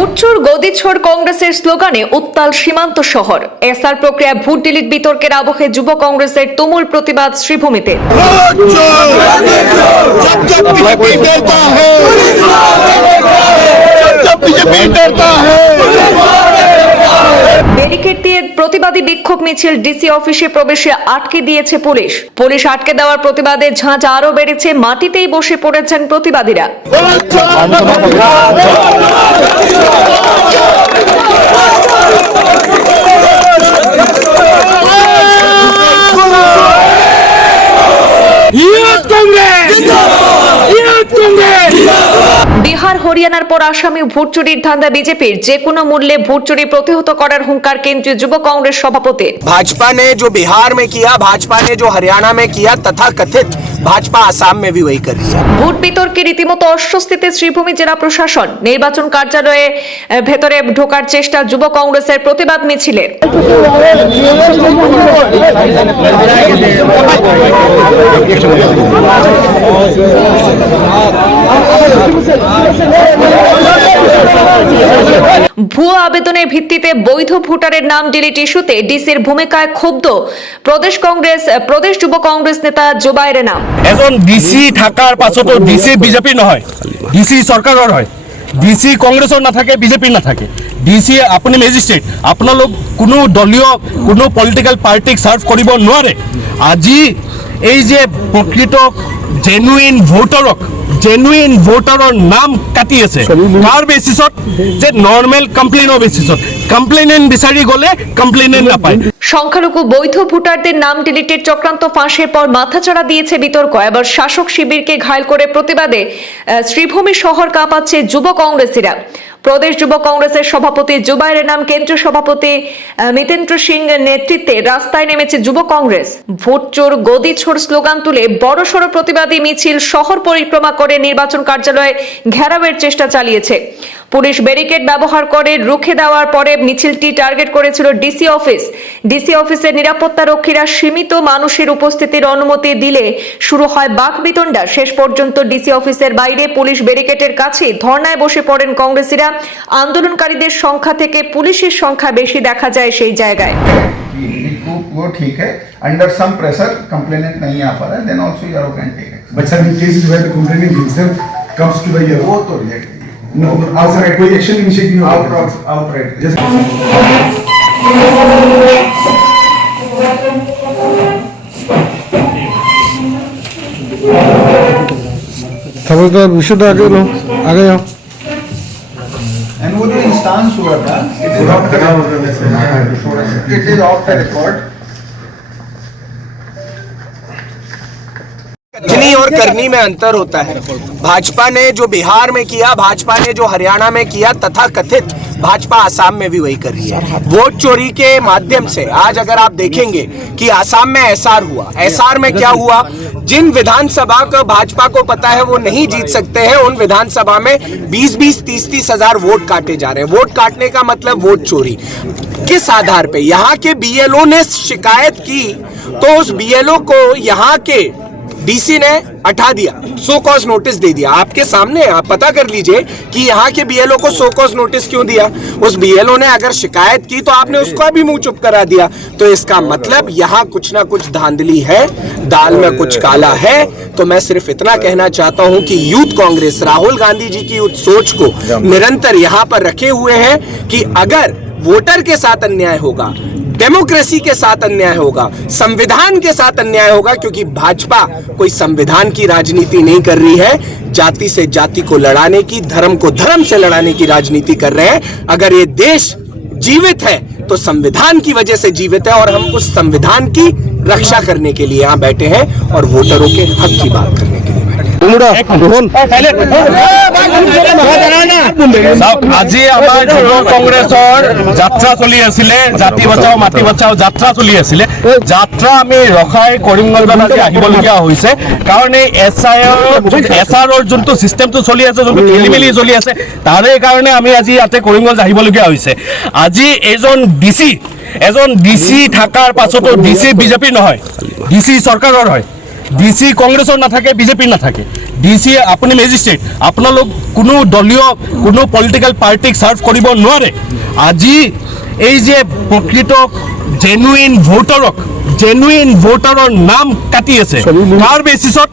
ভোটচোর গদিছড় কংগ্রেসের স্লোগানে উত্তাল সীমান্ত শহর। এসআর প্রক্রিয়া ভোট ডিলিট বিতর্কের আবহে যুব কংগ্রেসের তুমুল প্রতিবাদ শ্রীভূমিতে। ব্যারিকেড দিয়ে প্রতিবাদী বিক্ষোভ মিছিল ডিসি অফিসে প্রবেশে আটকে দিয়েছে পুলিশ। পুলিশ আটকে দেওয়ার প্রতিবাদে ঝাঁঝ আরো বেড়েছে, মাটিতেই বসে পড়েছেন প্রতিবাদীরা। বিহার হরিয়ানার পর আসামে ভোট চুরির ধান্দা বিজেপির, যে কোনো মূল্যে ভোট চুরি প্রতিহত করার হুঙ্কার কেন্দ্রীয় যুব কংগ্রেস সভাপতি। भाजपा ने जो बिहार में किया, भाजपा ने जो हरियाणा में किया, तथा कथित भाजपा आसाम में भी वही कर रही है। ভোট বিতর্কে রীতিমতো অস্বস্তিতে শ্রীভূমি জেলা প্রশাসন। নির্বাচন কার্যালয়ে ভেতরে ঢোকার চেষ্টা যুব কংগ্রেসের প্রতিবাদ মিছিলে। ভুয়ো আবেদনের ভিত্তিতে বৈধ ভোটারের নাম ডিলিট ইস্যুতে ডিসির ভূমিকায় ক্ষুব্ধ প্রদেশ যুব কংগ্রেস নেতা জুবাইর নাম। এজন ডিসি থাকার পাছতো ডিসি বিজেপি নহয়, ডিসি চৰকাৰৰ হয়। ডিসি কংগ্ৰেসৰ নাথাকে, বিজেপিৰ নাথাকে। ডিসি আপুনি মেজিষ্ট্ৰেট, আপোনালোক কোনো দলীয় কোনো পলিটিক্যাল পাৰ্টিক সাৰ্ভ কৰিব নোৱাৰে। আজি এই যে প্ৰকৃত জেনুইন ভোটাৰৰ নাম কাটি আছে, কাৰ বেচিছত? যে নৰ্মেল কমপ্লেইনৰ বেচিছত। কমপ্লেইনেন্ট বিচাৰি গ'লে কমপ্লেইনেন্ট নাপায়। সংখ্যালঘু বৈধ ভোটারদের নাম ডিলিটের চক্রান্ত ফাঁসের পর মাথাচাড়া দিয়েছে বিতর্ক। এবার শাসক শিবিরকে ঘায়েল করে প্রতিবাদে শ্রীভূমি শহর কাঁপাচ্ছে যুব কংগ্রেসীরা। প্রদেশ যুব কংগ্রেসের সভাপতি জুবাইর নাম, কেন্দ্রীয় সভাপতি মিতেন্দ্র সিং নেতৃত্বে রাস্তায় নেমেছে যুব কংগ্রেস। ভোট চোর গদি ছোড় স্লোগান তুলে বড়সড় প্রতিবাদী মিছিল শহর পরিক্রমা করে নির্বাচন কার্যালয়ে ঘেরাওয়ের চেষ্টা চালিয়েছে। পুলিশ ব্যারিকেড ব্যবহার করে রুখে দেওয়ার পরে মিছিলটি টার্গেট করেছিল ডিসি অফিস। ডিসি অফিসের নিরাপত্তা রক্ষীরা সীমিত মানুষের উপস্থিতির অনুমতি দিলে শুরু হয় বাকবিতণ্ডা। শেষ পর্যন্ত ডিসি অফিসের বাইরে পুলিশ ব্যারিকেডের কাছে ধর্নায় বসে পড়েন কংগ্রেসীরা। আন্দোলনকারীদের সংখ্যা থেকে পুলিশের সংখ্যা বেশি দেখা যায় সেই জায়গায়। वो ठीक है, अंडर सम प्रेशर कंप्लेनेंट नहीं आ पा रहा है, then also you can take action. But sir, in cases where the complainant himself comes to the वो तो रिजेक्ट no, sir, कोई action initiate नहीं होता। outright Just खबरदार विशुद्ध आगे लो, आगे आओ। एंड वो जो इंस्टांस हुआ था, it is of the record. कथनी और करनी में अंतर होता है। भाजपा ने जो बिहार में किया, भाजपा ने जो हरियाणा में किया, तथा कथित भाजपा आसाम में भी वही कर रही है। वोट चोरी के माध्यम से आज अगर आप देखेंगे कि आसाम में एसआर हुआ, एसआर में क्या हुआ? जिन विधानसभा का भाजपा को पता है वो नहीं जीत सकते हैं, उन विधानसभा में 20-20, 30-30 हजार वोट काटे जा रहे हैं। वोट काटने का मतलब वोट चोरी। किस आधार पे? यहाँ के बीएलओ ने शिकायत की तो उस बीएलओ को यहाँ के डीसी ने हटा दिया, सो कॉज नोटिस दे दिया। आपके सामने आप पता कर लीजिए कि यहाँ के बीएलओ को सो कॉज नोटिस क्यों दिया। उस बीएलओ ने अगर शिकायत की तो आपने उसका भी मुंह चुप करा दिया। तो इसका मतलब यहाँ कुछ ना कुछ धांधली है, दाल में कुछ काला है। तो मैं सिर्फ इतना कहना चाहता हूँ कि यूथ कांग्रेस राहुल गांधी जी की उस सोच को निरंतर यहाँ पर रखे हुए हैं कि अगर वोटर के साथ अन्याय होगा, डेमोक्रेसी के साथ अन्याय होगा, संविधान के साथ अन्याय होगा, क्योंकि भाजपा कोई संविधान की राजनीति नहीं कर रही है, जाति से जाति को लड़ाने की, धर्म को धर्म से लड़ाने की राजनीति कर रहे हैं। अगर ये देश जीवित है तो संविधान की वजह से जीवित है, और हम उस संविधान की रक्षा करने के लिए यहाँ बैठे हैं और वोटरों के हक की बात करने के लिए बैठे हैं। আজি আমাৰ যুৱ কংগ্ৰেছৰ যাত্ৰা চলি আছিলে, জাতি বচাও মাটি বচাও যাত্ৰা চলি আছিলে। যাত্ৰা আমি ৰখাই কৰিমগঞ্জত আজি আহিবলগীয়া হৈছে, কাৰণ এই এছআৰৰ যোনটো চিষ্টেমটো চলি আছে, যোনটো খেলি মেলি চলি আছে, তাৰে কাৰণে আমি আজি ইয়াতে কৰিমগঞ্জ আহিবলগীয়া হৈছে। আজি এজন ডিচি থাকাৰ পাছতো ডিচি বিজেপিৰ নহয়, ডিচি চৰকাৰৰ হয়। ডিসি কংগ্ৰেসৰ নাথাকে, বিজেপিৰ নাথাকে। ডিচি আপুনি মেজিষ্ট্ৰেট, আপোনালোক কোনো দলীয় কোনো পলিটিকেল পাৰ্টিক চাৰ্ভ কৰিব নোৱাৰে। আজি এই যে প্ৰকৃত জেনুইন ভোটাৰৰ নাম কাটি আছে কাৰ বেচিছত?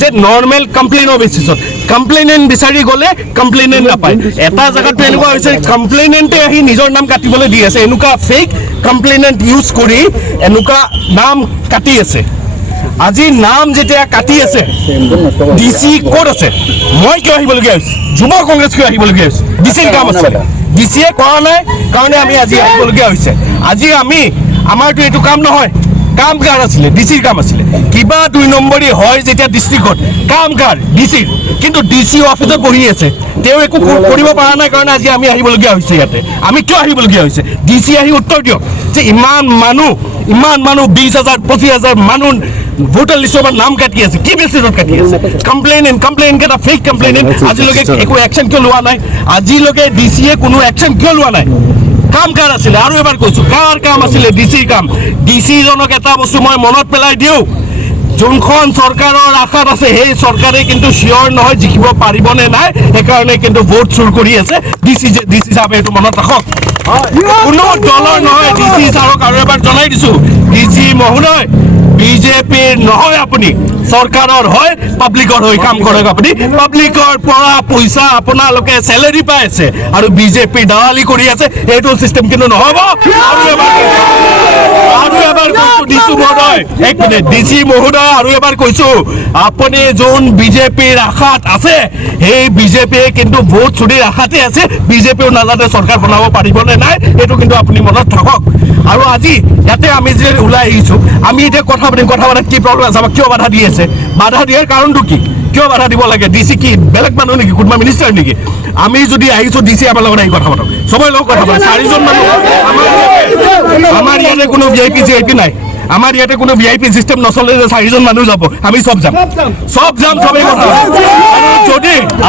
যে নৰ্মেল কমপ্লেইনৰ বেচিছত। কমপ্লেইনেণ্ট বিচাৰি গ'লে কমপ্লেইনেণ্ট নাপায়। এটা জেগাতো এনেকুৱা হৈছে কমপ্লেইনেণ্টে আহি নিজৰ নাম কাটিবলৈ দি আছে, এনেকুৱা ফেক কমপ্লেইনেণ্ট ইউজ কৰি এনেকুৱা নাম কাটি আছে। আজি নাম যেতিয়া কাটি আছে, ডিচি ক'ত আছে? মই কিয় আহিবলগীয়া হৈছে? যুৱ কংগ্ৰেছ কিয় আহিবলগীয়া হৈছে? ডিচিৰ কাম আছে, ডিচিয়ে কৰা নাই কাৰণে আমি আজি আহিবলগীয়া হৈছে। আজি আমাৰতো এইটো কাম নহয়, কাম কাৰ আছিলে? ডিচিৰ কাম আছিলে। কিবা 2 নম্বৰী হয় যেতিয়া ডিষ্ট্ৰিক্টত, কাম কাৰ? ডিচিৰ। কিন্তু ডিচি অফিচত বহি আছে, তেওঁ একো কৰিব পৰা নাই কাৰণে আজি আমি আহিবলগীয়া হৈছে ইয়াতে। আমি কিয় আহিবলগীয়া হৈছে? ডিচি আহি উত্তৰ দিয়ক যে ইমান মানুহ 20,000 25,000 মানুহ ভোটাৰ লিষ্টৰ পৰা নাম কাটি আছে, কি বেচিছত কাটি আছে? কমপ্লেইন কেইটা ফেক কমপ্লেইন। আজিলৈকে একো একশ্যন কিয় লোৱা নাই? আজিলৈকে ডিচিয়ে কোনো একশ্যন কিয় লোৱা নাই? কাম কাৰ আছিলে? আৰু এবাৰ কৈছো, কাৰ কাম আছিলে? ডিচিৰ কাম। ডিচিজনক এটা বস্তু মই মনত পেলাই দিওঁ, যোনখন চৰকাৰৰ আশাত আছে সেই চৰকাৰে কিন্তু চিয়ৰ নহয় জিকিব পাৰিব নে নাই, সেইকাৰণে কিন্তু ভোট চুৰ কৰি আছে। ডিচি চাহাবে এইটো মনত ৰাখক, কোনো দলৰ নহয়। ডিচি ছাৰক আৰু এবাৰ জনাই দিছো, ডিচি মহোদয় বিজেপিৰ নহয়, আপুনি চৰকাৰৰ হয়, পাব্লিকৰ হৈ কাম কৰক। আপুনি পাব্লিকৰ পৰা পইচা আপোনালোকে চেলেৰি পাই আছে আৰু বিজেপি দালালি কৰি আছে, এইটো চিষ্টেম কিন্তু নহ'ব। আৰু এবাৰ কৈছো ডিচি মহোদয়, এক মিনিট, ডিচি মহোদয় আৰু এবাৰ কৈছো, আপুনি যোন বিজেপিৰ আশাত আছে সেই বিজেপিয়ে কিন্তু ভোট চুৰিৰ আশাতে আছে। বিজেপিও নাজানে চৰকাৰ বনাব পাৰিব নে নাই, এইটো কিন্তু আপুনি মনত থাকক। আৰু আজি ইয়াতে আমি যে ওলাই আহিছো, আমি এতিয়া কথা পাতিম, কথা পাতাত কি প্ৰব্লেম আছে? আমাক কিয় বাধা দি আছে? বাধা দিয়াৰ কাৰণটো কি? কিয় বাধা দিব লাগে? ডিচি কি বেলেগ মানুহ নেকি? কোনোবা মিনিষ্টাৰ নেকি? আমি যদি আহিছো, ডিচি আমাৰ লগত আহি কথা পাতক, সবাই লগত কথা পাতক। 4জন মানুহ আমাৰ ইয়াতে কোনো VIP চিআইপি নাই। আমাৰ ইয়াতে কোনো VIP চিষ্টেম নচলে যে 4জন মানুহ যাব, আমি চব যাম, সবেই কথা।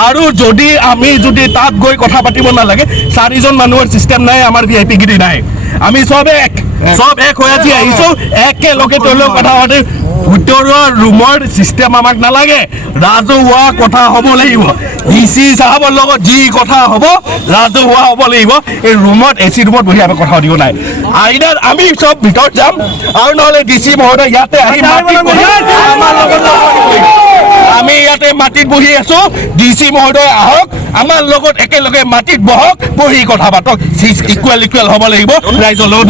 আৰু যদি আমি তাত গৈ কথা পাতিব নালাগে, 4জন মানুহৰ চিষ্টেম নাই, আমাৰ VIP গিৰি নাই, আমি সব এক হৈ আজি আহিছো, একেলগে তেওঁলোক কথা পাতি। ভিতৰৰ ৰুমৰ চিষ্টেম আমাক নালাগে, ৰাজহুৱা কথা হ'ব লাগিব। ডিচি চাহাবৰ লগত যি কথা হ'ব ৰাজহুৱা হ'ব লাগিব। এই ৰুমত AC ৰুমত বহি আমি কথা পাতিব নাই। আইদাৰ আমি চব ভিতৰত যাম আৰু নহ'লে ডিচি মহোদয় ইয়াতে আহি মাটিত বহি আমাৰ লগত আমি ইয়াতে মাটিত বহি আছো, ডিচি মহোদয় আহক, আমাৰ লগত একেলগে মাটিত বহক, বহি কথা পাতক। ইকুৱেল হ'ব লাগিব ৰাইজৰ লগত।